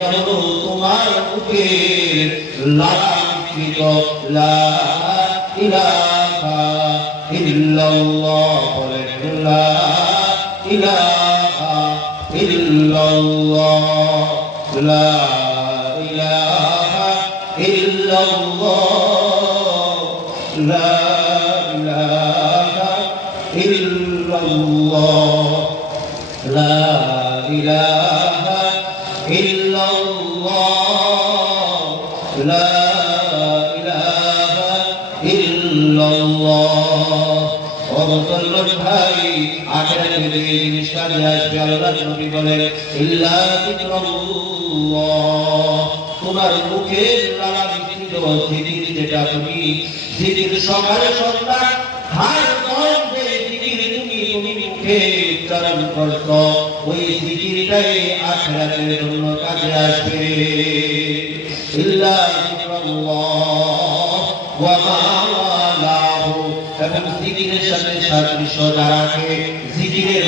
তোমার মুখে লালায়িত লা ইলাহা ইল্লাল্লাহ বলেন লা ইলাহা ইল্লাল্লাহ লা ইলাহা ইল্লাল্লাহ লা ইলাহা ইল্লাল্লাহ লা ইলাহা ইল্লাল্লাহ লা ইলাহা ইল্লাল্লাহ। ও মুসলমান ভাই, আখিরাতে যে জিনিসটা নিয়ে আসবে আল্লাহর নবী বলেন ইল্লা যিকরুল্লাহ, তোমার মুখের লালা বিকৃত জিকির, যেটা তুমি জিকির সকালে সন্ধ্যা হার কণ্ঠে জিকির তুমি মুখে উচ্চারণ করছো, ওই জিকিরটাই আখিরাতের জন্য কাজে আসবে। ইল্লা যিকরুল্লাহ ওয়া মা ওয়ালাহু, এবং জিকিরের সাথে সাদৃশ্য যারা রাখে জিকিরের